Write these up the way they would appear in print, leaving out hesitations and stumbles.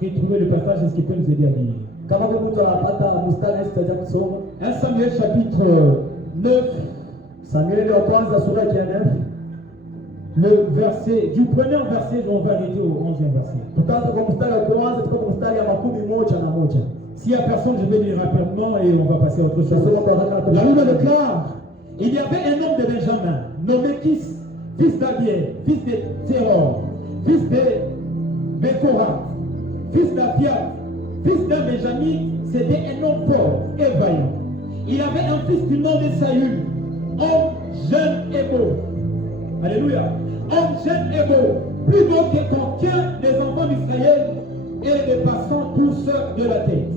Qui trouvait le passage, est-ce qu'il peut nous aider à lire? 1 Samuel chapitre 9, Samuel wa kwanza sura ya 9. le verset, du premier verset, on va arrêter au 11e verset. Tutaanza kwa mstari wa kwanza tuko kwa mstari ya 11. S'il n'y a personne, je vais lire rapidement et on va passer à autre chose. La Bible déclare, il y avait un homme de Benjamin, nommé Kis, fils d'Abiel, fils de Zeror, fils de Bekorat, fils d'Abiat, fils d'un Benjamin. C'était un homme fort et vaillant. Il avait un fils du nom de Saül, homme jeune et beau. Alléluia. Homme jeune et beau, plus beau qu'aucun des enfants d'Israël et dépassant tous de la tête.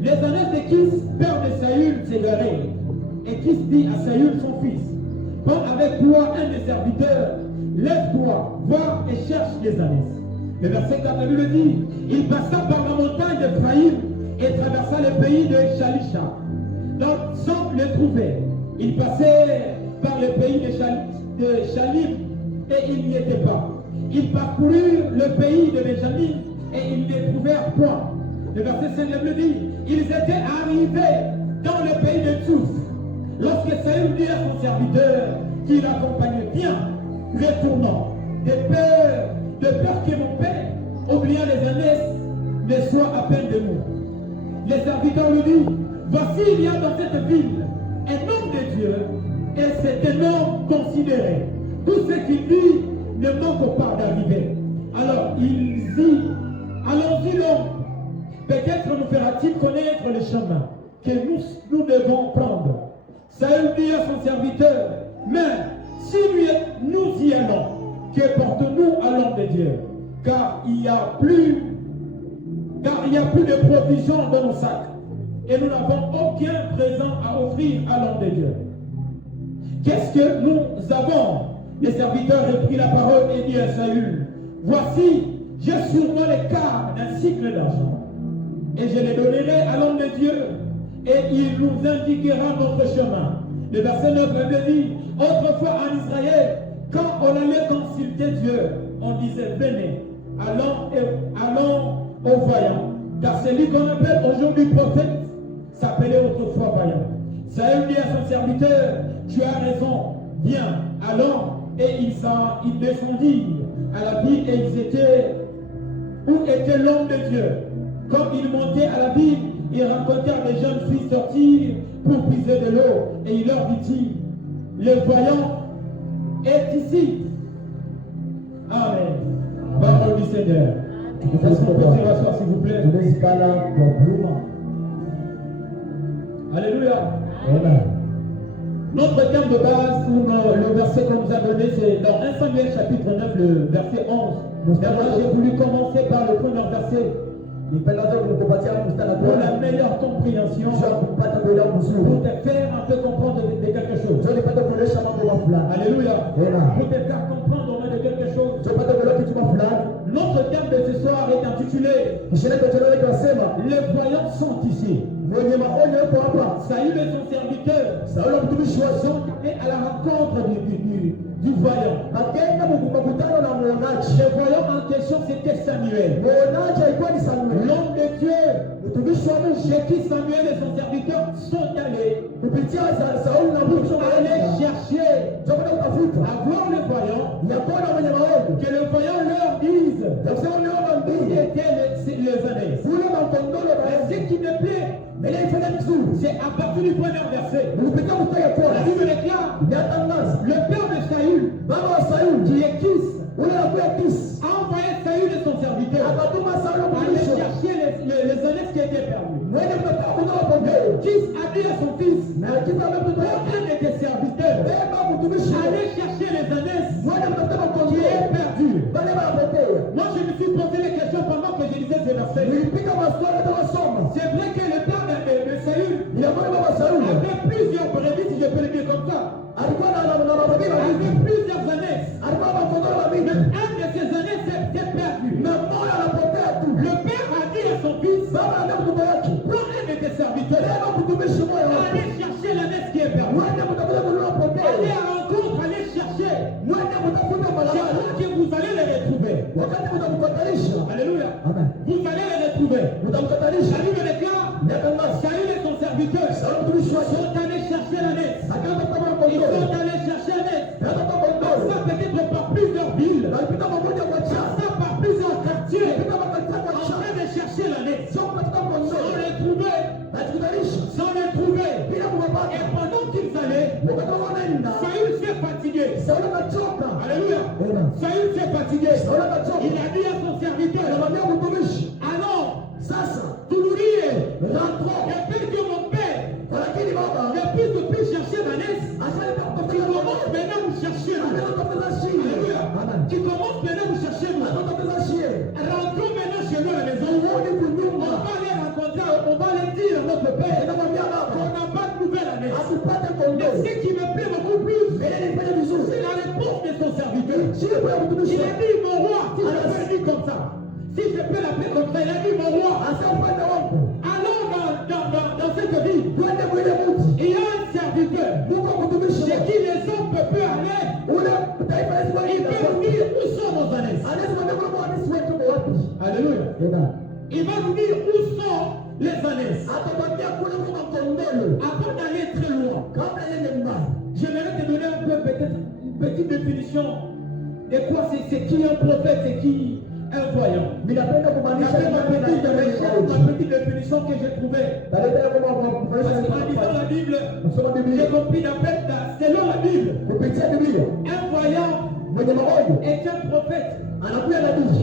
Les années de Kis, père de Saül, s'égaraient. Et Kis dit à Saül, son fils, prends avec toi un des serviteurs, lève-toi, va et cherche les années. Le verset 4 lui dit, il passa par la montagne d'Ephraïm et traversa le pays de Shalisha. Donc, sans le trouver, il passait par le pays de Shalim et il n'y était pas. Ils parcoururent le pays de Benjamin et ils ne trouvèrent point. Le verset 5 le dit, ils étaient arrivés dans le pays de Tsouf. Lorsque Saül dit à son serviteur qui l'accompagnait, viens, retournons, de peur que mon père, oubliant les années, ne soit à peine de nous. Les serviteurs lui disent, voici il y a dans cette ville un homme de Dieu, et c'est un homme considéré. Tout ce qu'il dit ne manque pas d'arriver. Alors il dit, allons-y l'homme, peut-être nous fera-t-il connaître le chemin que nous devons prendre. Saül dit à son serviteur, mais si nous y allons, que portons-nous à l'homme de Dieu, car il n'y a plus de provisions dans nos sacs, et nous n'avons aucun présent à offrir à l'homme de Dieu. Qu'est-ce que nous avons? Les serviteurs reprit la parole et dit à Saül, voici, j'ai sur moi le quart d'un cycle d'argent, et je les donnerai à l'homme de Dieu, et il nous indiquera notre chemin. Le verset 9 me dit, autrefois en Israël, quand on allait consulter Dieu, on disait, venez, allons au voyant, car celui qu'on appelle aujourd'hui prophète s'appelait autrefois vaillant. Saül dit à son serviteur, tu as raison, viens, allons. Et ils descendirent à la ville et ils étaient où était l'homme de Dieu. Comme ils montaient à la ville, ils rencontrèrent des jeunes filles sortir pour puiser de l'eau. Et il leur dit, le voyant est ici. Amen. Parole du Seigneur. Est-ce qu'on peut se rasseoir s'il vous plaît? Alléluia. Amen. Notre thème de base, ou le verset qu'on nous a donné, c'est dans 1 Samuel chapitre 9, le verset 11. Mais moi, j'ai voulu commencer par le premier verset. Pour la meilleure compréhension, pour te faire un peu comprendre de quelque chose. Alléluia. Pour te faire comprendre au moins de quelque chose. Notre thème de ce soir est intitulé les voyants sont ici. Saül et son serviteur sont allés à la rencontre du voyant. Le voyant en question, c'était Samuel. L'homme de Dieu, chez qui Samuel et son serviteur sont allés chercher à voir le voyant, que le voyant leur dise où étaient les années. Ce qui me plaît, c'est à partir du premier verset. La Bible déclare, le père de Saül, qui est Kis, a envoyé Saül et son serviteur aller chercher les années qui étaient perdues. Kis a dit à son fils, un de tes serviteurs, allez chercher les années qui est perdu. Moi, je me suis posé les questions pendant que je lisais ces versets. C'est vrai que le père de Saül avait plusieurs brebis, si je peux le dire comme ça. Il avait plusieurs années. Mais un de ces années s'est perdu. Le père a dit à son fils, prends un de tes serviteurs, allez chercher l'année qui est perdue. Allez à rencontre, allez chercher. Je crois que vous allez les retrouver. Alléluia. Vous allez Alléluia. Saül s'est fatigué. Il a dit à son serviteur, alors, tunulie, depuis que mon père ne puisse chercher ma laisse, tu commences maintenant à vous chercher. Alléluia. Tu commences maintenant à vous chercher. Rentrons maintenant chez nous à la maison. On va aller rencontrer, on va aller dire à notre père qu'on n'a pas de nouvelles à laisse. Mais ce qui me plaît beaucoup plus, c'est la réponse de son serviteur. Il a dit, mon roi, si je peux le dire comme ça, si je peux l'appeler comme ça, il a dit, mon roi, allons dans cette ville. Il y a un serviteur chez qui les hommes peuvent aller. Il peut nous dire où sont nos ânesses. Alléluia. Il va nous dire où sont les ânesses. Avant d'aller très loin, j'aimerais te donner un peu peut-être une petite définition de quoi c'est qui un prophète, c'est qui un voyant. Ma petite définition que j'ai trouvée. Parce qu'en lisant la Bible, j'ai compris selon la Bible, un voyant est un prophète.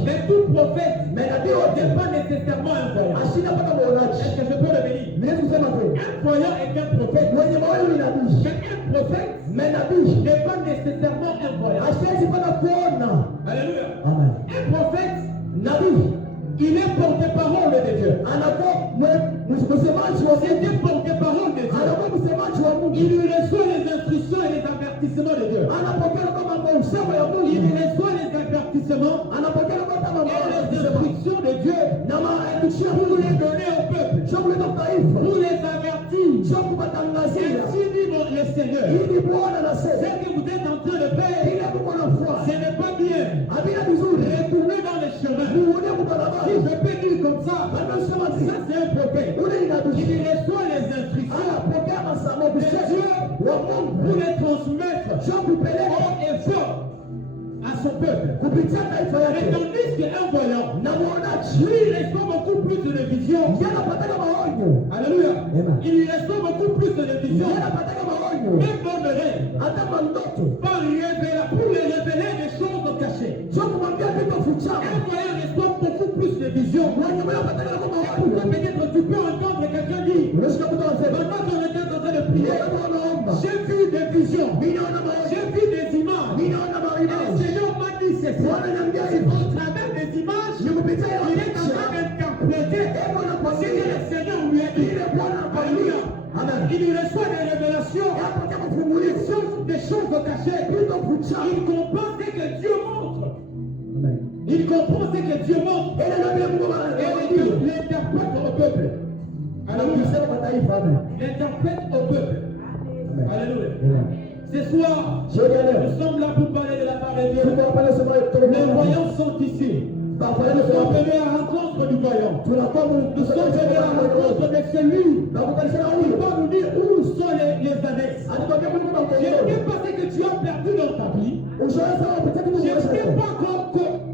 Mais tout prophète n'est pas nécessairement un voyant. Est-ce que je peux le bénir? Un voyant est un prophète. Mais un prophète n'est pas nécessairement un voyant. Alléluia. Un prophète, il est porte-parole de Dieu. C'est un porte-parole de Dieu. Il lui reçoit les instructions et les avertissements de Dieu. Il lui reçoit les avertissements et les instructions de Dieu pour les donner au peuple, pour les avertir. Ainsi dit le Seigneur. Ce que vous êtes en train de faire, ce n'est pas bien. Retournez dans les chemins. Si je peux dire comme ça, ça c'est un prophète. Il reçoit les instructions de Dieu pour les transmettre haut et fort à son peuple. Et tandis qu'un voyant, lui, il reçoit beaucoup plus de vision. Alléluia. Il lui reçoit beaucoup plus de vision. Même dans le rêve, pour les révéler des choses cachées. Un voyant reçoit beaucoup plus de vision. Peut-être tu peux entendre quelqu'un dire, pendant qu'on était en train de prier, j'ai vu des visions, j'ai vu des images. Et le Seigneur m'a dit c'est ça. Au travers des images, il est en train d'interpréter ce que le Seigneur lui a dit. Alléluia. Il reçoit des révélations, des choses cachées. Il comprend ce que Dieu montre. Il comprend ce que Dieu montre. Et il l'interprète au peuple. Alléluia. L'interprète au peuple. Alléluia. Ce soir, nous sommes là pour parler de la part de Dieu. Les voyants sont ici. Nous sommes venus à la rencontre du voyant. Nous sommes venus à la rencontre de celui qui va nous dire où sont les annexes. Je ne sais pas ce que tu as perdu dans ta vie. Je ne sais pas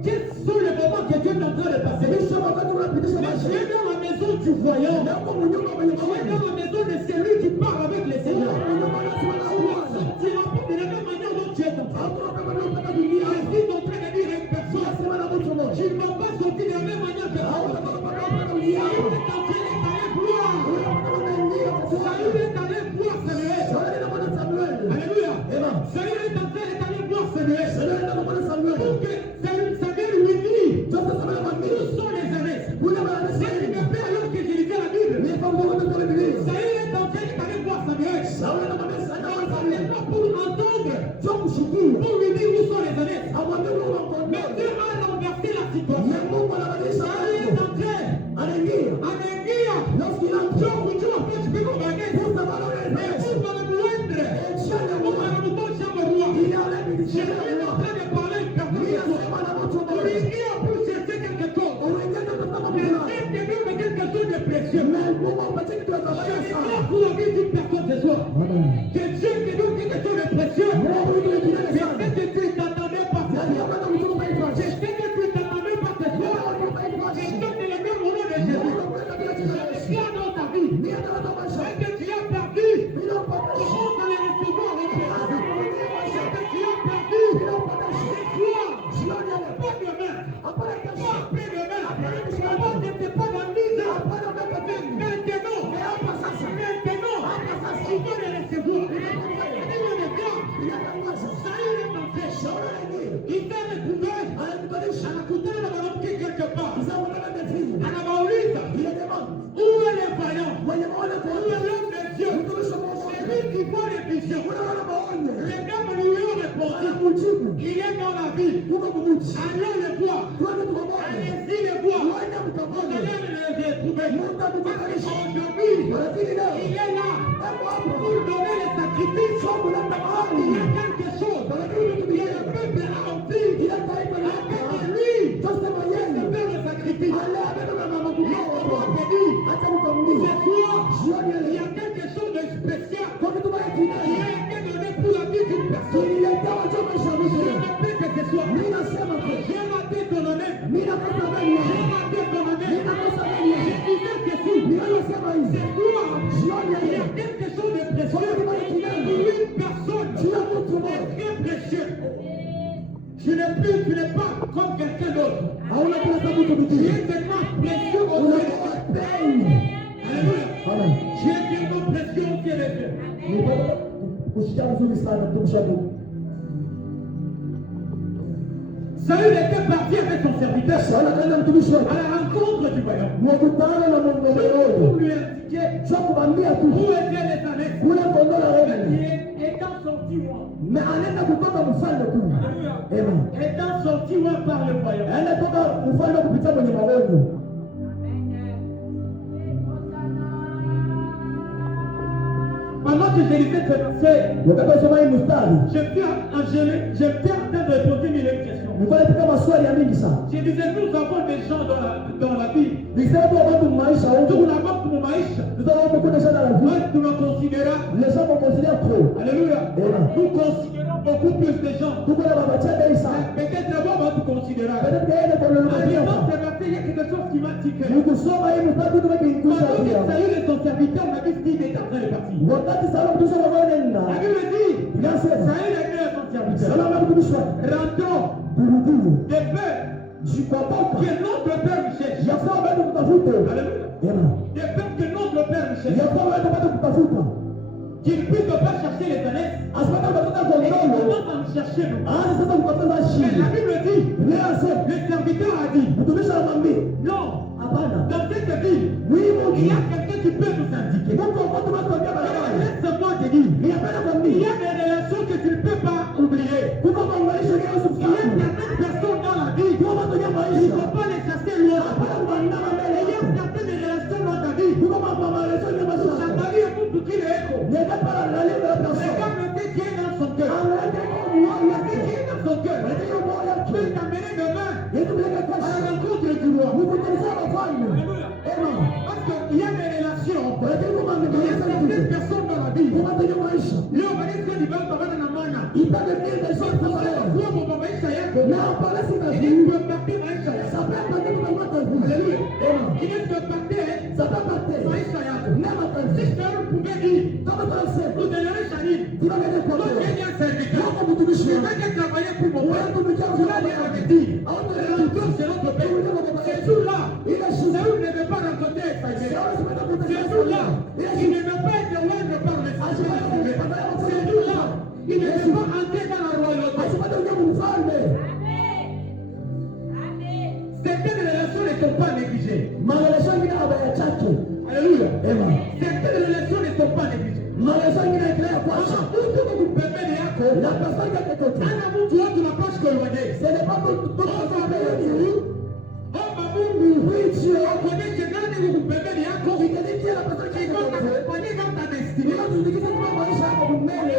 quels sont les moments que Dieu est en train de passer. Mais tu es dans la maison du voyant. Tu es dans la maison de celui qui parle avec les seigneurs. Tu ne pas de la même manière dont tu es en train. Je suis en train de dire à une personne, tu ne vas pas sortir de la même manière que Saül est allé voir. Saül est allé voir Samuel. Alléluia. Saül est allé voir Samuel. Pour que Samuel lui dise où sont les annexes. Ce qui me plaît alors que je lisais la Bible. Saül est allé voir Samuel. Pour entendre, pour lui dire où sont les annexes. Mais Dieu a renversé la situation. Saül est entré à Néguia. Lorsqu'il a Dieu a fait ce que vous avez. Mais vous allez vous rendre. Vous allez vous toucher à roi. Je suis en train de parler une personne. Pour lui dire pour chercher quelque chose. Mais Dieu te donne quelque chose de précieux. Je suis pour la vie d'une personne ce soir. Que Dieu te donne quelque chose de précieux. Mais que tu t'attendais pas. Je sais que tu t'attendais pas ce soir. Je donne le même nom de Jésus. Je sois dans ta vie. Ce que tu as perdu, comment te le recevoir en fait. Ce que tu as perdu, akutana na mwanamke quelque part. Ils ont même des filles. Anawauliza, Il les demande. où est le voyant? Mwenye maono Où kwa est l'homme de Dieu? mtumishi wa Mungu. C'est lui qui voit les visions. Unaona maono. Les gars lui ont répondu, Anakujibu. il est dans la ville. Uko kumji. Allons le voir. Twende tukamwone. Allez-y le voir. Waende Vous mkamwone. allez le retrouver. Mtamkutanisha. Aujourd'hui, Lakini leo il est là hapo hapo. pour donner les sacrifices. Sio kuleta Il mahali. y a quelque chose. Il y a le peuple a envie. Ila taifa la Avec lui, Tosema de yeye. faire le sacrifice. Ale abeba na mama Laisse-moi kubwa. te dire, Acha ce nikwambie. soir, Jioni ya il y leo. a quelque chose de spécial Kwa kitu baya qui kinai. a été donné pour la vie d'une personne. Tuliletewa juu maisha ya mtu. Je rappelle que ce soir, Mimi nasema tu. j'ai raté ton honneur. Mimi nakosa ndani J'ai yako. raté ton honneur. Mimi nakosa ndani Je yako. disais que si, Mimi nasema hivi. ce soir, Jioni ya il y a leo. quelque chose de précieux pour une personne. Juu ya mtu C'est mmoja. très précieux. Tu n'es pas comme quelqu'un d'autre. Hauna kila sababu Tu kubidia. es tellement précieux au ciel. Unakuwa bei. Alléluia. Amen. Tu es tellement précieux au ciel des cieux. Nipata kusikia vizuri sana mtumishi wa Mungu. Saül était parti avec son serviteur Saula kaenda mtumishi à wake. la rencontre du voyant. Mwakutana na Mungu Pour mmoja. lui indiquer Sio kumwambia tu. où étaient les annexes. Kule kondoo la Il Roma. est étant sorti moi. Na anaenda kutoka mfalme kule. Alléluia. Amen. Étant sorti moi par le voyant. Anaenda kutoka mfalme kupitia kwenye magonjwa. Pendant que je lisais ce verset, Wakati wasoma hii mstari, j'étais en train de poser mille questions. nilikuwa napiga maswali ya mingi sana. Je disais, nous avons des gens dans la vie. Nikisema tu watu maisha huko, Tunabaki mu maisha. tutaona kuna sana la vie. Moi, tunaconsidéra. Les gens vont considérer trop. Alléluia. Amen. Nous considérons beaucoup plus de gens. Tuko na baba chake hii sana. Peut-être d'abord, on va te considérer. Peut-être que yeye kwa lolo En mmoja. lisant ce verset, il y a quelque chose qui m'a tiqué. Nikusoma hii mstari tu kama kinikusa Pendant que pia. Saül et son serviteur m'ont dit qu'il était en train de partir. Wakati Saula mtumishi wa Mungu La anaenda, Bible dit, inasema Saül a dit à son serviteur, Saula mtumishi wake, rentrons turudie. de peur Jikopoka. que notre Père nous cherche. Yafaa bado kutafuta. Alléluia. Amen. De peur que notre Père nous cherche. Yafaa bado kutafuta. Qu'il ne puisse pas chercher les annexes. Asipata kutafuta Et qu'il kondoo. commence à nous chercher nous. Aanze sasa kutafuta Mais shida. la Bible dit, Leo asema le serviteur a dit, mtumishi anamwambia, non, hapana. dans cette ville, Muhimu il y a quelqu'un qui peut nous indiquer. Mungu watu wanakuambia barabara. Laisse-moi te dire, Ninapenda il kuambia. y a des relations que tu ne peux pas oublier. Kuko maisha ya Yesu Il y a Kristo. certaines personnes dans la vie, Kuko watu ya il ne maisha. faut pas les chasser loin. Hapana kuandama Il mbele y a yako. certaines relations dans ta vie. Kuko mambo maelezo ya maisha. Angalia mtu kile eko. Nenda para la leo la persona. Regarde le Dieu qui est dans son cœur. Angalia Le moyo Dieu wake. qui est dans son cœur. Ndio moyo wake. Je vais t'amener demain Yesu bila à kesho. la rencontre du roi. Nikutazama mfalme. Alléluia. Amen. Parce qu'il y a des relations. Lakini kama Il y a nimeweza certaines kitu. personnes dans la vie. Kuko watu ya maisha. Leo maisha ni baba baba na mwana. Ipande pia ndio sio Kwa leo. kwa maisha yako. Na pale sina Il vitu. est impacté maisha yako. Ça peut impacter kwa mtu mwingine. Alléluia. Amen. Il est impacté Ça peut impacter. maisha yako. Nema Si kazi. Saül pouvait dire, Kama tunasema, vous allez chalir. tunaenda kwa Moi, Mungu. j'ai un serviteur. Kama mtumishi Je wake. vais travailler pour mon père. Wewe tumikia Tu vas dire à me dire, rencontre c'est notre père. Ce jour-là, Ile Saül shida. ne veut pas rencontrer sa mère. Sawa tumenda Ce kutekeleza jour-là, Ile il ne veut pas être loin de par le Saint-Esprit. Ce jour-là, il ne veut pas entrer dans la royauté. asipate kuja mfalme. Certaines relations ne sont pas négligées. Maelezo mengine habayachaki. Alléluia. Amen. Certaines relations ne sont pas négligées. Maelezo mengine yakilia kwanza. Mtu kupembeni yako, La personne qui a quelque ana mtu watu unapaswa kuelewanye. Ce n'est pas tout Mungu, omba Mungu which akuonyeshe nani huku pembeni yako. ukikadikia la personne qui a Iko quelque kufanyia kama destiny. Tunazungumzia kwa maisha yako mbele.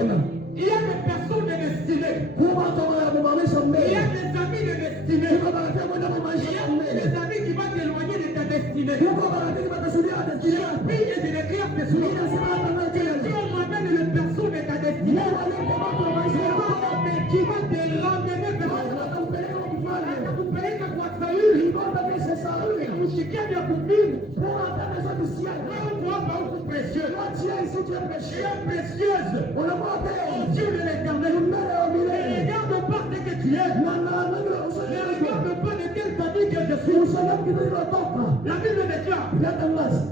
Amen. Il y a des personnes de destinée. Kuwa kama ya kumaanisha Il y mbele. a des amis de destinée. Kuko marafiki kwenda kwa Il maisha y ya a mbele. des amis qui vont t'éloigner de ta destinée. Kuko marafiki watashuhudia destiny yako. Puis il y a des classes de Mimi souvenirs. nasema hata na Dieu tena. ramène les personnes de ta destinée. Leo walete watu wa maisha yako. Mais qui va te ramener vers Watampeleka kwa mfalme. atakupeleka kwa Sauli. Ibada pesa Sauli. Kushikia vya kumbingu. Pour atteindre sa mission. Wewe hapa huku précieux. Toi tu es ici, tu es Tu péché. es précieuse Unakuwa au tena. Dieu de l'éternel. Mbele ya Ne milele. regarde pas ce que tu es. Na ndio Ne ushauri. regarde pas de quelle famille que je suis. Ushauri kitu inatoka. La Bible déclare, Leta ngazi.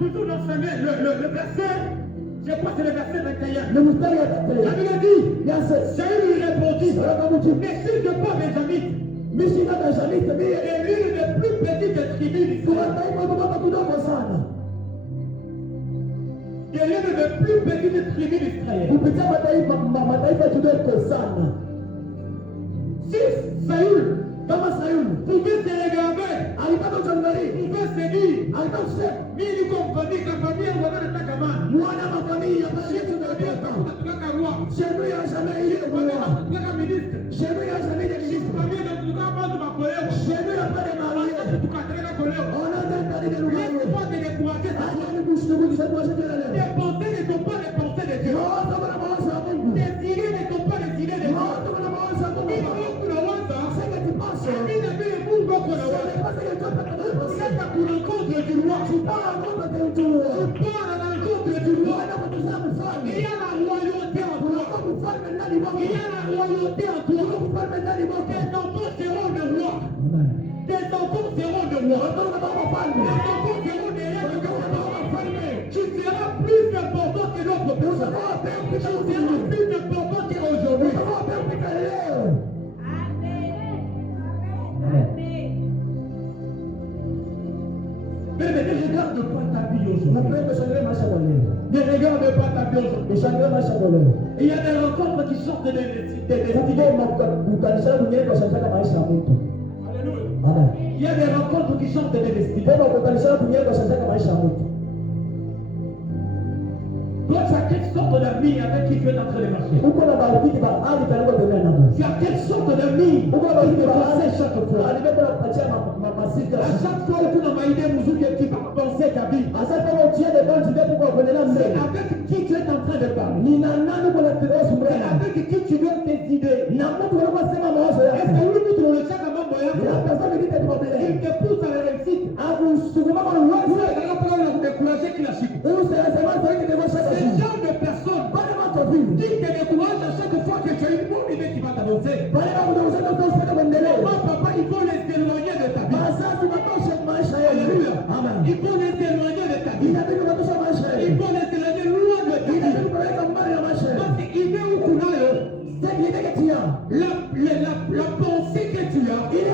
toujours dans ce le verset, je crois que c'est le verset 21. Ni mstari ya La tatu. Bible dit, Yase. Saül lui répondit, Wakamujibu. n'excuse pas mes amis, Mishina Benjamite mie. Et l'une des plus petites tribus d'Israël. Tunataifa kutoka kidogo sana. Et l'une des plus petites tribus d'Israël. Kupitia mataifa kidogo sana. Si Saül, Kama Saül pouvait se regarder, alipata uchaguzi, pouvait se dire, alipata kusema mimi niko famille wanataka amani. mwana wa familia basi tunataka Tunataka roi. sheria ya jamii ile kwa Tunataka ministre. sheria ya jamii ile Famille na tunataka watu makoleo. sheria pale mahali Tukataka koleo. ona ndani ya lugha Laisse pas de décourager ta foi. hata kushukuru kwa sababu sheria leo Tes pensées ne sont pas les pensées de Dieu. yote wana mawazo ya Mungu Tes idées ne sont pas les idées de Dieu. yote wana mawazo ya Mungu Kuna wanda, sasa tipaso mimi na vile Mungu ako na wanda. sasa ile topa kwa Unataka kurencontre du roi. Para ngombe zetu Para na rencontre du roi. wana kutuzaa mfalme Il y a la royauté en toi. kwa mfalme ndani mwako Il y a la royauté en toi. mfalme ndani mwako Tes enfants seront des rois. amen Tes enfants seront des rois. watoto kama mfalme Tes enfants seront des rois. mfalme Tu seras plus important que notre personne. Tu seras plus important qu'aujourd'hui. Mais ne regarde pas ta vie aujourd'hui. Ne regarde pas ta vie aujourd'hui. Il y a des rencontres qui sortent des destinées. Alléluia. Il y a des rencontres qui sortent des destinées. Toi, tu as quelle sorte d'amis avec qui tu es en train de marcher? Tu as quelle sorte d'amis qui te conseillent chaque fois? À chaque fois où tu n'as pas idée, vous qui va penser ta vie. C'est avec qui tu es en train de parler. C'est avec qui tu donnes tes idées. Est-ce que lui, tu le chaque membre, il te pousse à la réussite. Décourager qui la suit. Ce genre de personnes qui te découragent à chaque fois que tu as une bonne idée qui va t'avancer. Papa, il faut les éloigner de ta vie. Alléluia. Il faut les éloigner de ta vie. Il faut les éloigner loin de ta vie. Parce qu'il est où qu'on a la pensée que tu as, c'est de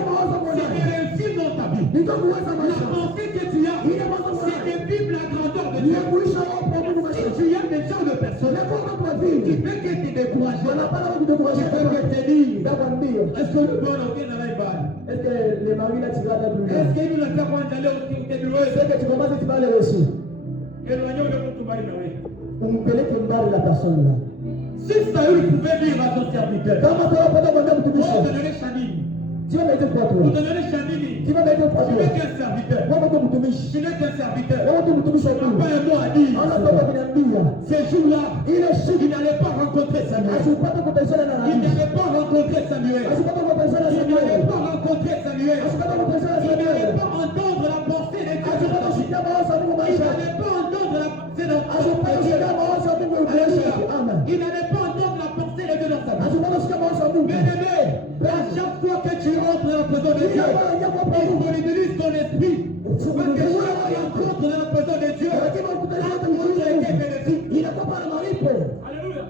réussir dans ta vie. La pensée que tu as, c'est de vivre la grandeur de Dieu. Si tu as des gens de personnes qui fait que tu es découragé, qui fait que tu es dit, est-ce que le bon est dans la balle? Est-ce qu'il nous a fait quoi d'aller au Ténébreux? Éloignons de notre mari. Si Saül pouvait dire à son serviteur, on te donnerait Chanine. Vous donnez Chanini. Tu n'es qu'un serviteur. Tu n'es qu'un serviteur. Papa et moi a dit, ces jours-là, il n'allait pas rencontrer Samuel. Il n'allait pas rencontrer Samuel. Il n'allait pas rencontrer Samuel. Il n'allait pas entendre la pensée de Dieu. Il n'allait pas entendre la pensée de Dieu. Il n'allait pas entendre la pensée de Dieu dans sa vie. Bien-aimé, à chaque fois que tu rentres dans la présence de Dieu, il mobilise ton esprit. Parce que chaque rencontre dans la présence de Dieu, Alléluia.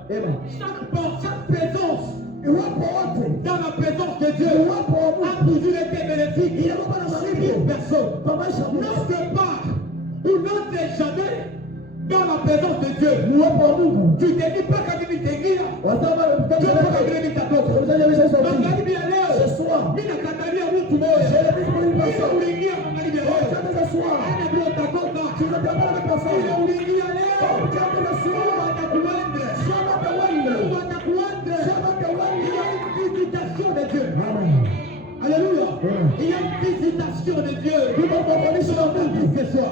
Chaque présence dans la présence de Dieu a toujours été bénéfique pour une personne. N'entre pas ou n'entre jamais dans la présence de Dieu. Tu ne te dis pas qu'à Dieu t'aiguille. Dieu peut t'aiguiller ta tête. Magari bien leo. Mimi nakatalia mtu mmoja. Ile uliingia magari bien leo. Ana bila takoka. Ile uliingia leo. Watakuende. Il y a une visitation de Dieu. Alléluia. Il y a une visitation de Dieu. Ce soir.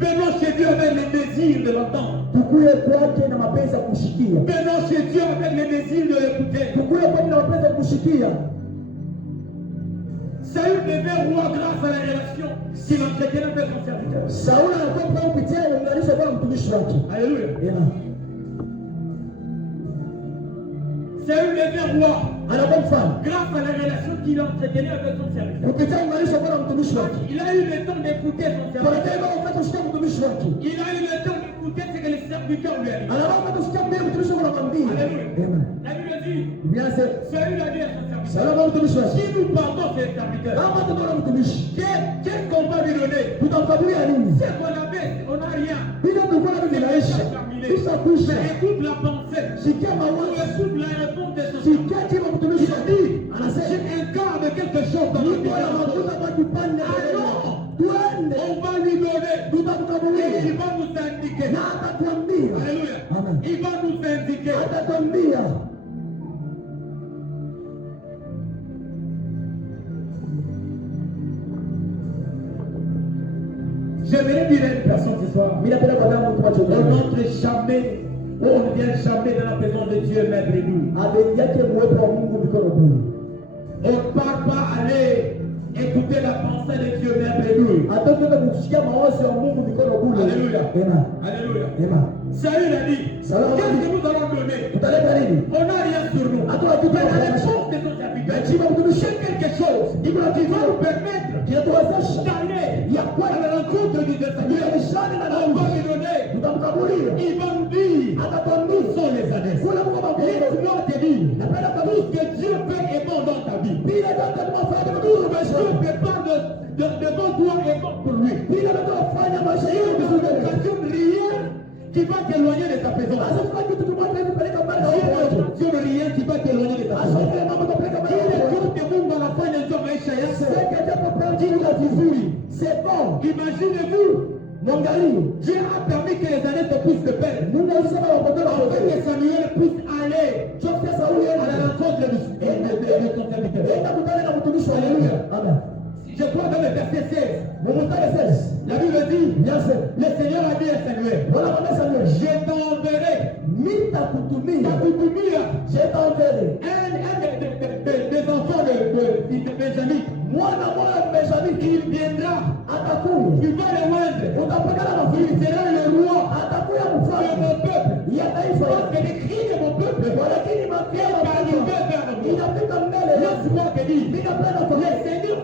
Venons chez Dieu avec le désir de l'entendre. Venons chez Dieu avec le désir de l'écouter. Saül devient roi grâce à la relation qu'il entretenait avec son serviteur. Alléluia. Saül devient roi grâce à la relation qu'il entretenait avec son serviteur. Il a eu le temps d'écouter son serviteur. Il a eu le temps d'écouter ce que le serviteur lui a dit. dit, Bien c'est. Saül a dit à son serviteur, Salama mtumishi wake. si nous pardonnons ses serviteurs, Kama tunaona mtumishi. qu'est-ce qu'on va lui donner? Tutamkabulia nini? C'est qu'on avait, on n'a rien. Bila tulikuwa na C'est vinaishi. déjà terminé. Kisha kuisha. Mais écoute la pensée. Sikia Ou mawazo. écoute la réponse de son Sikia kile mtumishi Il a wake. dit, Anasema j'ai un quart de quelque chose dans niko na notre mafuta kwa kipande. Allons. Twende. On va lui donner. Et Tutamkabulia. il va nous indiquer. Na atatuambia. Alléluia. Amen. Il va nous indiquer. Atatuambia. J'aimerais dire à une personne ce soir, Mimi napenda kwa damu kwa on chokoni. n'entre jamais, on ne vient jamais dans la maison de Dieu mettre nous. Adeli yake mwepo wa Mungu mikono bure. On ne part pas aller écouter la pensée de Dieu mettre nous. Hata tuende kusikia mawazo ya Mungu mikono bure. Alléluia. Amen. Alléluia. Amen. Saül a dit, Salam. qu'est-ce que nous allons donner? Tutaleta nini? On n'a rien sur nous. Hatuna kitu Mais la kwa réponse de son serviteur, Najibu mtumishi. c'est quelque chose qui va nous permettre kinatuwezesha d'aller ya à kwenda la rencontre du Seigneur. kuelishana na On va Mungu. lui donner. Tutamkabulia. Il va nous dire, Atatuambia où sont les années? kule Mungu makono. Laisse-moi te dire, Napenda tout kabisa. ce que Dieu fait est bon dans ta vie. Bila yote tunafanya Tout vizuri ce que maisha. Dieu prépare de bon toi est bon pour lui. Bila yote tunafanya maisha Il yetu n'y a vizuri. occasion rien qui va t'éloigner de sa présence. Asifanye kitu kimoja hivi peleka mbali na Il n'y a watu. occasion rien qui va t'éloigner de sa présence. Asifanye mambo kupeleka mbali na Kile watu. chote Mungu anafanya ndio maisha yako. Seke japo pranjinga vizuri. C'est bon. Imaginez-vous, Mwangalie. Dieu a permis que les années se puissent se perdre. Mungu alisema wapotee Afin wapotee. que Samuel puisse aller Chote Sauli à la ende. rencontre de son serviteur. Enda kutana na mtumishi wa Mungu. Alléluia. Amen. Je crois dans le verset 16, Mumutake sasa. la Bible dit, Bien fait. le Seigneur a dit à Samuel, Bwana mwambie Samuel. je t'enverrai, Nitakutumia. takutumia Je t'enverrai. des enfants de Benjamin. Mwana wa Benjamin Il viendra, atakuja. il va le moindre, Utapigana na il vita. sera le roi Atakuya de mfalme mon peuple. ya taifa Parce que les cris de mon peuple lakini mapema va arriver vers moi. inafika mbele Laisse-moi te dire, ninapenda kwa le Seigneur,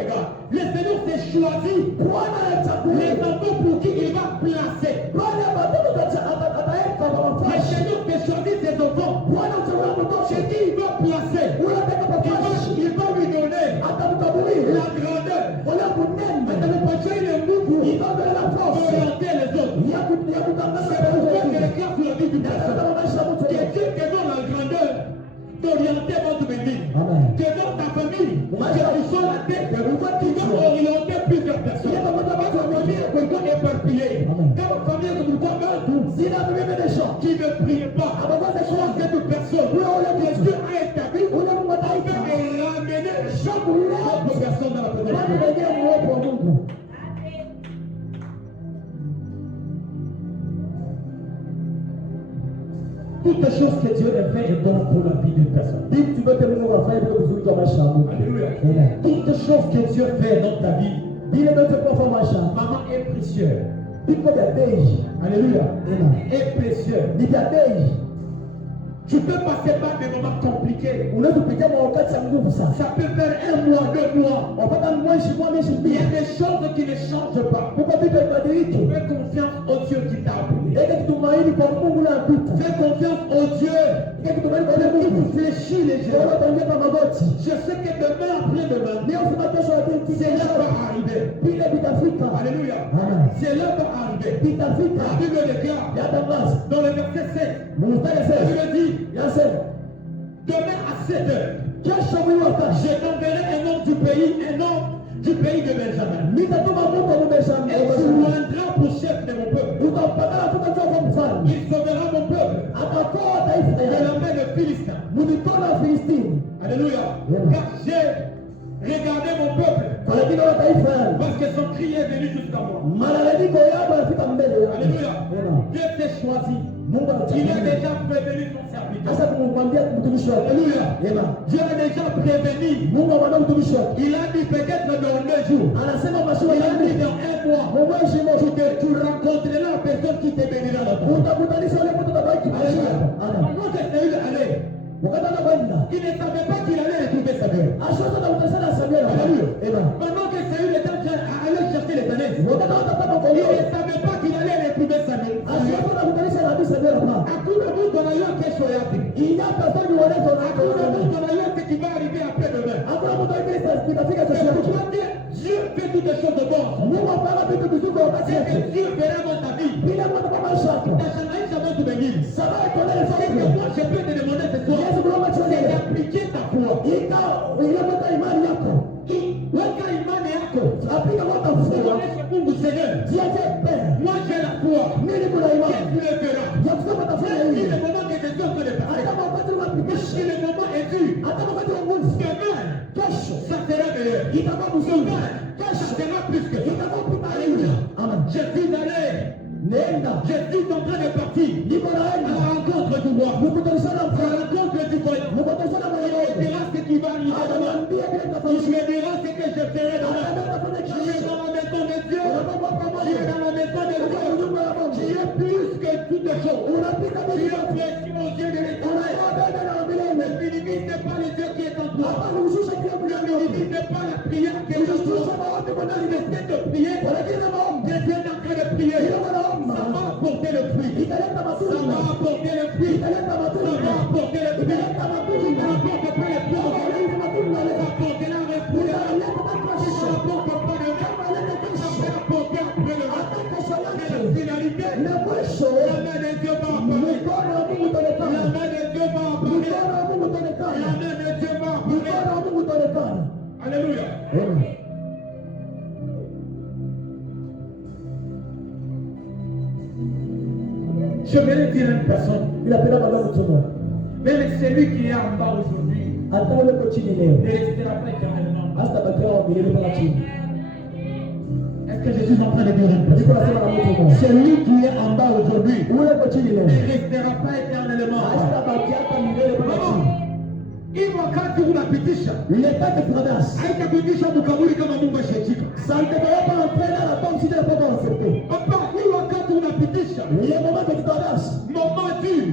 regarde, le Seigneur s'est choisi Bwana les anachagua enfants pour qui il va placer. Bwana watoto ataweka kwa Le nafasi. Seigneur s'est choisi ses enfants. Bwana uchagua mtoto Chez qui il va placer. unataka kwa nafasi Il va lui donner atamkabulia la grandeur. wala kunene Atampatia ile nguvu ikambe la force d'orienter les autres. ya kutangaza C'est pourquoi que kwa les cœurs sur la vie du Nataka personne. maisha ya mtu Que Dieu te donne la grandeur d'orienter votre vie. Amen. Que dans ta famille, que tu sois la tête, tu vas orienter plusieurs personnes. Dans ta famille, quelqu'un éparpillé. Amen. Dans ta famille, que tu vois un tout. Sina mimi des gens Qui ne prie pas. Soit cette personne. Que Dieu a établi. ule Mungu Afin ataita de ramener shabu leo chaque personne dans la watu présence. wenyewe uwepo wa Mungu. Toute chose que Dieu a fait est bonne pour la vie d'une personne. Vitu vyote Mungu anafanya vile vizuri kwa maisha ya Mungu. Alléluia. Amen. Toute chose que Dieu fait dans ta vie, Vile vyote kwa maisha maman, est précieux. viko vya bei. Alléluia. Amen. Est précieux. Ni vya bei. Tu peux passer par des moments compliqués. Unaweza kupitia kwa wakati ya nguvu sana. Ça peut faire 1 mois, 2 mois. Wapata mwezi miezi Il y a mbili. des choses qui ne changent pas. Kuko vitu vibadiliki. Fais confiance au Dieu qui t'a appelé. Eke kitumaini kwa Mungu na mpita. Fais confiance au Dieu Eke kitumaini kwa qui Mungu. vous fléchit les Ndio yeux. utaingia kwa magoti. Je sais que demain, après-demain, Leo sema kesho ya binti cela va arriver. vile vitafika. Alléluia. Amen. Cela va arriver. Vitafika. La Bible déclare Ya tangaza. dans le verset 7, Mstari la sasa. Bible dit, Yasema. demain à 7 heures, Kesho mwili wakati. je t'enverrai un homme du pays de Benjamin. Nitatuma Mungu Et tu amubesha. rendras pour chef de mon peuple. Utampakana kutoka kwa mfalme. Il sauvera mon peuple Atakoa taifa de yake. la main de Philistins. Mlitoa na Filistini. Alléluia. Amen. Car j'ai regardé mon peuple Kwa lakini wa taifa yake. parce que son cri est venu jusqu'à moi. Malalamiko yao yanafika mbele yako. Alléluia. Amen. Dieu t'est choisi. Mungu Il a anachagua. déjà prévenu son serviteur. Sasa kumwambia mtumishi wake. Alléluia. Amen. Dieu a déjà prévenu. Mungu amwambia mtumishi wake. Il a dit peut-être dans 2 jours. Anasema masiwa Il a dit yangu. dans 1 mois. Mwezi mmoja Tu rencontreras la personne qui te bénira dans ton vie. utakutanisha yule mtu atabaki maisha Alléluia. yako. Amen. Pendant que Saül allait, Wakati anakwenda. il ne savait pas qu'il allait retrouver Samuel. Ashota na utasana Samuel. Alléluia. Amen. Pendant que Saül était en train d'aller chercher les années, Wakati anataka il kuolewa. ne savait pas qu'il allait retrouver Samuel. Ashota na kutanisha na Nabii Samuel hapa. Hakuna mtu anayua unajua kesho yake. Inapaswa uoneshe Hakuna mtu yote qui va arriver après demain. hakuna mtu anayefika kesho yake. Dieu fait toutes les choses de bon. Mungu anapanga vitu vizuri kwa wakati C'est wake. que Dieu verra dans ta vie. Bila mtu kwa maisha yako. Utashangaisha watu wengine. Sababu kwa nini C'est que moi je peux te demander ce soir. Yesu kwa macho C'est yake. d'appliquer ta foi. Ikao unapata imani yako. Weka imani yako. Apiga moto fua. Unaonyesha Mungu Seigneur. Jiache pea. Moi j'ai la foi. Mimi kuna imani. Tu le verras. Ya kusema tafanya Si hivi. le moment que Jésus fait le passer. Hata wakati wa Si le moment est dur. hata wakati wa nguvu. Demain, Kesho ça sera meilleur. itakuwa mzuri. Demain, ça sera plus que ça. Itakuwa kubariki. Amen. Je suis allé. Nenda. Je suis en train de partir. Niko À naenda. la rencontre du roi. Mkutanishana À la rencontre du roi. mkutanishana Il mwenyewe. me dira ce qui va arriver demain. Anamwambia vile Il tafanya. me dira ce que je ferai demain. Anataka Tu kufanya es kesho. dans la maison de Dieu. Unapokuwa Tu pamoja. es dans la maison de Unakuwa Dieu. nyumba ya Mungu. Tu es plus que toutes les choses. Unapita Tu vitu es vyote. précieux aux yeux de l'Éternel. Unakuwa bega na milele. Ne minimise pas les yeux qui est en toi. Hapa kushusha kile Ne mlango. minimise pas la prière qui est en Kushusha toi. maombi kwa ndani. Essaie de prier. Lakini maombi. Tu es en train de prier. Ile maombi. Ça va apporter le fruit. Italeta Ça matunda. va apporter le fruit. Italeta Ça matunda. va apporter le fruit. Italeta Ça matunda. apporte pas le fruit. Italeta matunda. Ça apportera le fruit. Italeta Ça kesho. apporte pas le fruit. Italeta Ça kesho. va apporter après le fruit. Hata kesho Mais la yake. finalité, Na mwisho. la main de Dieu va apparaître. Mkono wa Mungu La utaonekana. main de Dieu va apparaître. Mkono wa Mungu La utaonekana. main de Dieu va Mkono apparaître. wa Mungu utaonekana. Alléluia. Amen. Je vais dire à une personne, Ninapenda baba mtumwa. même celui qui est en bas aujourd'hui Hata ule uko chini leo. ne restera pas éternellement. Hasta bakia wa milele pala chini. Est-ce que je suis en train de dire à une Niko personne? nasema na mtu mmoja. Celui qui est en bas aujourd'hui Ule uko chini leo. ne restera pas éternellement. Hasta bakia hata milele pala chini. Hii wakati unapitisha L'état de traverse. haitapitisha mkaburi kama Mungu ashaitika. Ça ne te va pas entraîner à la tombe si tu n'as pas accepté. Hapa hii wakati unapitisha Le moment que tu traverses, moment dur,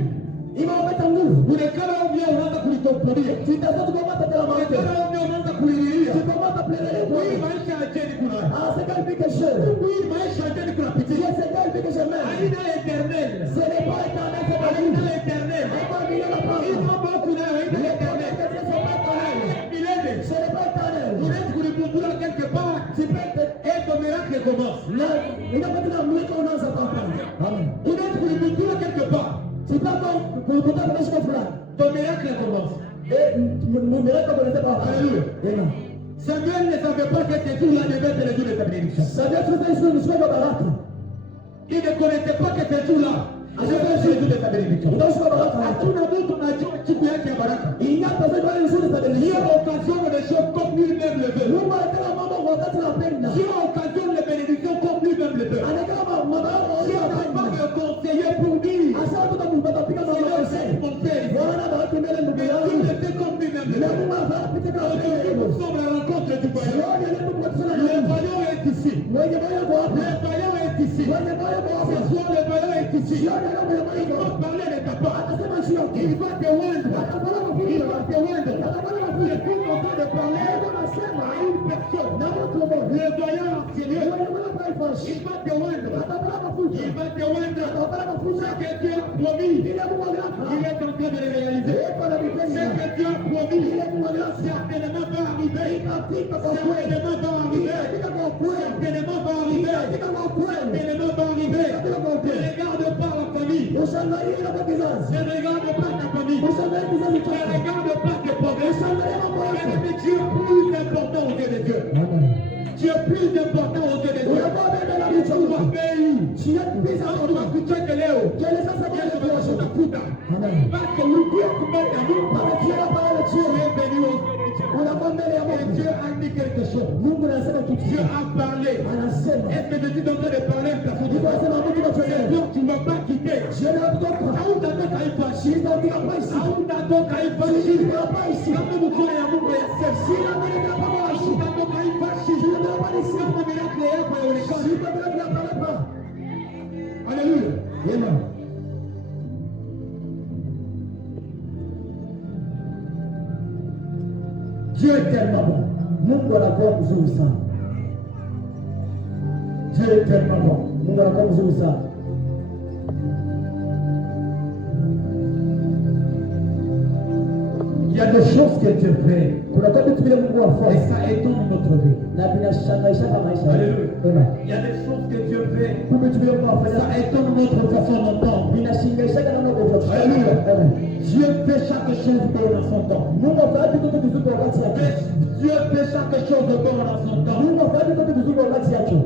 il va mettre en nguvu. unekala ovyo unaanza kulitopolia. Tu t'attends, tu commences à te lamenter. Unekala ovyo unaanza kulilia. Tu commences à pleurer. Hii maisha ya jeni kuna. Ah, c'est quand il fait quelque chose. Hii maisha ya jeni kunapitisha. C'est quand il fait quelque chose. Haina éternel. Ce n'est pas éternel, c'est pas Haina lui. éternel. C'est pas lui, la Hii parole. mambo kuna haina Les éternel. promesses de Dieu sont pas éternelles. Milele. Ce n'est pas éternel. Unaweza kulipundula quelque part. Tu peux être... Et ton miracle commence. Là, il n'a pas dit dans le milieu qu'on a sa parole. Amen. Unaweza kulipundula quelque part. Tu peux pas pour ta prêche comme cela. Ton miracle commence. Et mon miracle ne connaissait pas. Alléluia. Amen. Samuel ne savait pas que ces jours-là devaient être les jours de sa bénédiction. Ça vient tout ça, je suis pas baraka. Il ne connaissait pas que ces jours-là devaient être les jours de sa bénédiction. Unaishi kwa baraka. Hakuna mtu anajua siku yake ya baraka. Il n'y a pas besoin de choses de ta Dieu bénédiction. occasionne les choses comme lui-même le veut. Mungu anataka mambo kwa wakati unapenda. Dieu occasionne les bénédictions comme lui-même le veut. Anataka mambo Dieu yako n'a pas unapenda. de conseiller pour dire. Asa mtu mtapiga mambo Il yako le fait sasa. mon père. Bwana baraka mbele ndugu Mais Dieu yangu. le fait comme lui-même le Na veut. Mungu anapita kwa Aujourd'hui, nous sommes à la rencontre du vaillant. Sioni alipokuwa kusema Le vaillant est ici. mwenye moyo kwa Le hapa. vaillant est ici. Mwenye moyo kwa Ce hapa. soir, le vaillant est ici. Sioni alipokuwa Il va parler de ta part. atasema juu yako. Il va te oindre. Atakula Il mafuta. va te oindre. Atakula Je mafuta. suis en train de parler Anasema à une personne. na mtu mmoja. Le vaillant Seigneur, Mwenye moyo kwa hapa. il va te oindre. Atakula mafuta. Il va te oindre. Atakula mafuta. Ce que Dieu a promis, Ile Mungu anataka. il est en train de le réaliser. Eko na Ce vitendo. que Dieu a promis, Ile Mungu anataka. certainement va arriver. Katika kwa kweli. Certainement va arriver. Katika kwa kweli. Certainement va arriver. Katika kwa kweli. Certainement va arriver. Ne regarde pas la famille. Ushangalie kwa kizazi. Ne regarde pas ta famille. Ushangalie kizazi Ne chako. regarde pas tes progrès. Ushangalie mambo yako. Mais Dieu est plus important aux yeux de Dieu. Amen. Dieu est plus important aux yeux de Dieu. Unakuwa bebe la Tu vichwa. vas payer. Chia pesa Sasa kwa tunakucheka leo. Kele sasa kwa Yesu Yesu. anakutafuta. Amen. Parce que ulikuwa kumbe ya Mungu. Anatia pale Tu chini. es venu aux yeux de Dieu. Unakuwa mbele ya Et Mungu. Dieu a dit quelque chose. Mungu anasema kitu. Dieu a parlé. Anasema. Est-ce que je suis en train de parler à une personne? Mungu anasema Mungu anachelewa. Donc tu ne vas pas quitter. Je ne kutoka. Hautatoka hii fashi. Sitaondoka kwa isi. Hautatoka hii fashi. Sitaondoka kwa isi. Kama mkono ya Mungu ya sasa. Sina mbele ya Baba wa isi. Hautatoka hii fashi. Sitaondoka kwa isi. Kama miracle yako yaonekana. Sitaondoka kwa Baba. Alléluia. Amen. Dieu est tellement bon. Mungu anakuwa mzuri sana. Dieu est tellement bon. Mungu anakuwa mzuri sana. Il y a des choses que Dieu fait. Kuna kitu vile Mungu Et afanya ça étonne notre vie. na vinashangaisha kama maisha. Alléluia. Il y a des choses que Dieu fait. Kumbe tu vile Mungu Ça afanya étonne notre façon d'entendre. vinashangaisha kama Mungu afanya. Alléluia. Dieu fait chaque chose bon dans son temps. Mungu afanya vitu vizuri wakati yake. Dieu fait chaque chose bon dans son temps. Mungu afanya vitu vizuri wakati yake.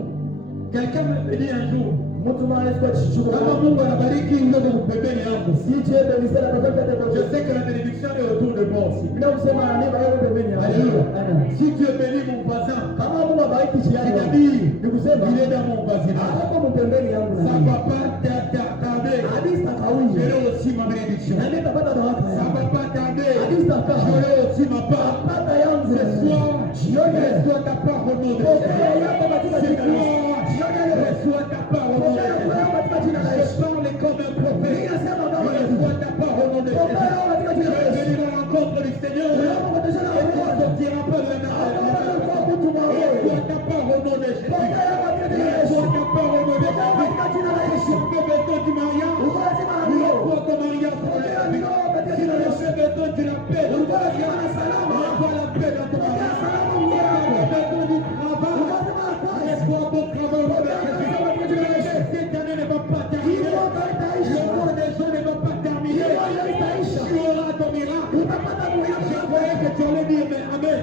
Quelqu'un m'a dit un jour, Mtu mmoja alikuwa akishukuru kama Mungu anabariki ule pembeni yangu. si je benisana kwa sababu ya Je sais que la bénédiction est autour de moi aussi. bila kusema neema yako pembeni yangu. Alléluia. Si Dieu bénit mon voisin, Kama Mungu abariki jirani yangu. c'est-à-dire, Ni kusema il est dans mon voisinage. hapo mpembeni yangu na Ça ne mimi. va pas tarder. Hadi sitakawie. J'aurai aussi ma bénédiction. Na mimi nitapata baraka Ça ne yangu. va pas tarder. Hadi sitakaa. J'aurai aussi ma part. Pata yangu. Ce soir, Jioni leo. reçois ta part au nom de Pokea Jésus. yako katika Ce jina la Yesu. soir, Jioni leo. reçois ta part au nom de Pokea yako Jésus. katika jina la Je Yesu. parle comme un prophète. Ninasema kama Yesu. Reçois ta part au nom de Jésus. Pokea yako katika Je jina la vais Yesu. venir à la rencontre du Seigneur. Unapo kutazama Et tu ne Mungu. sortiras pas de la Reçois ta part au nom de Jésus. Pokea yako katika jina la Yesu. Reçois ta part au nom de Pokea yako katika jina la Jésus. Yesu. Je fais besoin du mariage. Unasema na Reçois Mungu. ton mariage pour la vie. katika Si jina la tu Yesu. fais besoin de la paix, Ulikuwa unasema na salama. reçois la paix dans ton Pokea mariage. salama Mungu Si yako. tu as besoin du travail, Unasema na kazi. reçois ton travail au nom de Jésus. Cette année ne va pas terminer. Hii mwaka itaisha. Le mois des jours ne va pas terminer. Hii mwaka itaisha. Tu auras ton miracle. Utapata Mungu Je yako. croyais que tu allais dire mais Amen.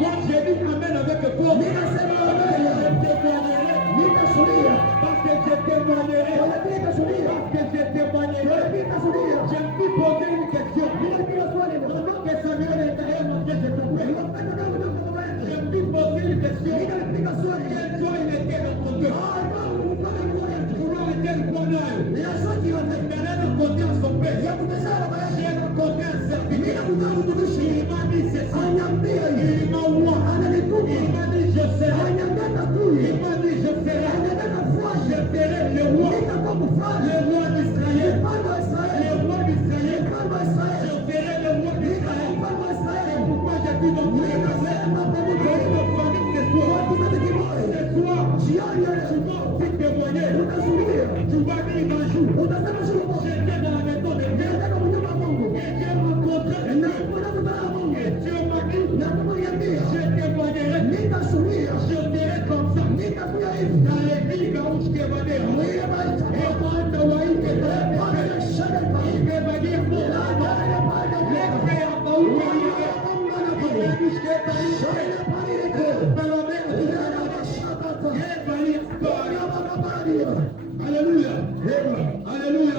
Moi j'ai dit Amen avec force. Ninasema amen. Je témoignerai. Nitashuhudia. Parce que je témoignerai. Kwa nini nitashuhudia? Parce que je témoignerai. Kwa nini nitashuhudia? Je me suis posé une question. Ninapiga swali na Pendant que Samuel était à mon Dieu, je te prie. Unapenda kama unavyokuwa. Je me suis posé une question. Ninapiga swali. Quel joie il était dans ton cœur. Ah, Mungu mpaka nguo yake. Vouloir était quoi nayo. Ninaswaki yote. Mais là, rencontré à son père. Ya kutazama baba yake. J'ai rencontré un serviteur. Ninakutana mtumishi. Il m'a dit ceci. Ananiambia hivi. Il m'a oint. Ananituma. Il m'a dit je serai. Ananiambia takui. Il m'a dit je ferai. Ananiambia nafurahi. Je ferai le roi. Nitakuwa mfalme. Le roi d'Israël. Mfalme wa Le Israeli. roi d'Israël. Mfalme wa Israeli. Je ferai le roi d'Israël. Mfalme wa Israeli. Pourquoi j'ai dit donc Ninasema kwa ce soir, watu wote kimoja. ce soir, Jioni ya leo. tu vas aussi témoigner. Utashuhudia. Tu vas dire un jour, Utasema siku moja. j'étais dans la maison de Dieu Nenda kwa nyumba ya Mungu. et j'ai rencontré Na Dieu. unakutana na Mungu. Et Dieu m'a dit, Na kumwambia, je témoignerai. nitashuhudia. Je serai comme ça. Nitakuja hivi. Dans les villes où je témoignerai. Mwile maisha. Et quand on va y Bwana ya shaka il pa. va dire, mon Na âme, ya pale les pale. frères vont où il y a. Il m'a dit, je t'ai parlé. Shaka pale ile. Dans la mer, Ile ya mashaka ta. je vais dire, Bwana baba pale. Alléluia. Alléluia.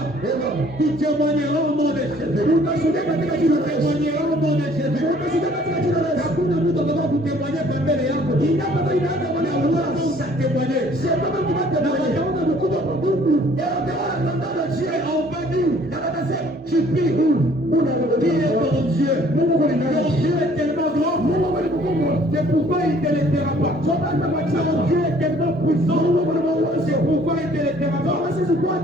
Tu témoigneras au nom de Jésus. Utashuhudia katika jina Tu la Yesu. témoigneras au nom de Jésus. Utashuhudia katika jina la Yesu. Hakuna mtu atakao kutémoigner pembeni yako. Inapo inaanza kwa Hakuna mtu utatémoigner. Sema kumate Na Bwana. wataona mkubwa kwa Mungu. Yote wanataka Et njia. on va dire, Na watasema tu pries où? Qui est ton Dieu? Mungu Ton kulingana. Dieu est tellement grand. Mungu kulikukubwa. C'est pourquoi il ne te laissera pas. Ton Dieu est tellement puissant. C'est pourquoi il ne te laissera pas. C'est pourquoi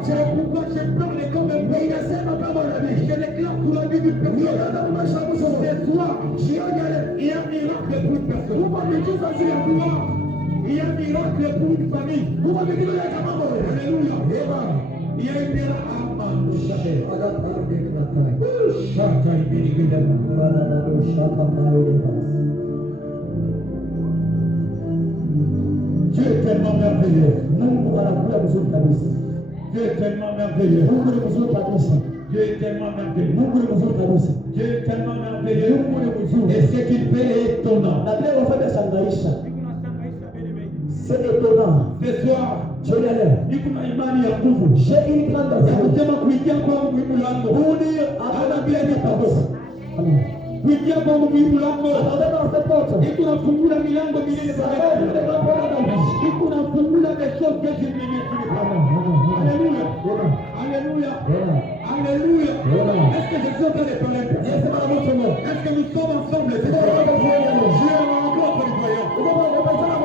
je parle comme un peu. Ninasema kama nabii. Je déclare pour la vie du peuple. Niona kama shaka sana. C'est toi. Jioni ya leo. Il y a un miracle pour une personne. Mungu amejiza C'est juu ya toi. Il y a un miracle pour une famille. Mungu amejiza kama moyo. Alléluia. Amen. Il y a une miracle. Dieu est tellement merveilleux. Mungu anakuwa mzuri kabisa. Dieu est tellement merveilleux. Mungu ni mzuri kabisa. Dieu est tellement merveilleux. Mungu ni mzuri kabisa. Dieu est tellement merveilleux. Mungu ni mzuri. Et ce qu'il fait est étonnant. Na pia wafanya shangaisha. C'est étonnant. Ce soir, Jioni ya leo. niko na imani ya nguvu. J'ai une grande Ya foi. kusema kuingia kwangu hii mlango. Huni Hata bila mipango. Amen. Kuingia kwangu hii mlango. Ataenda na sepoto. Iko nafungula milango mingine za Iko nafungula des choses que je ne maîtrise pas. Alléluia. Alléluia. Alléluia. Est-ce que je suis en train de parler? Est-ce que nous sommes ensemble? Je rencontre les voyants.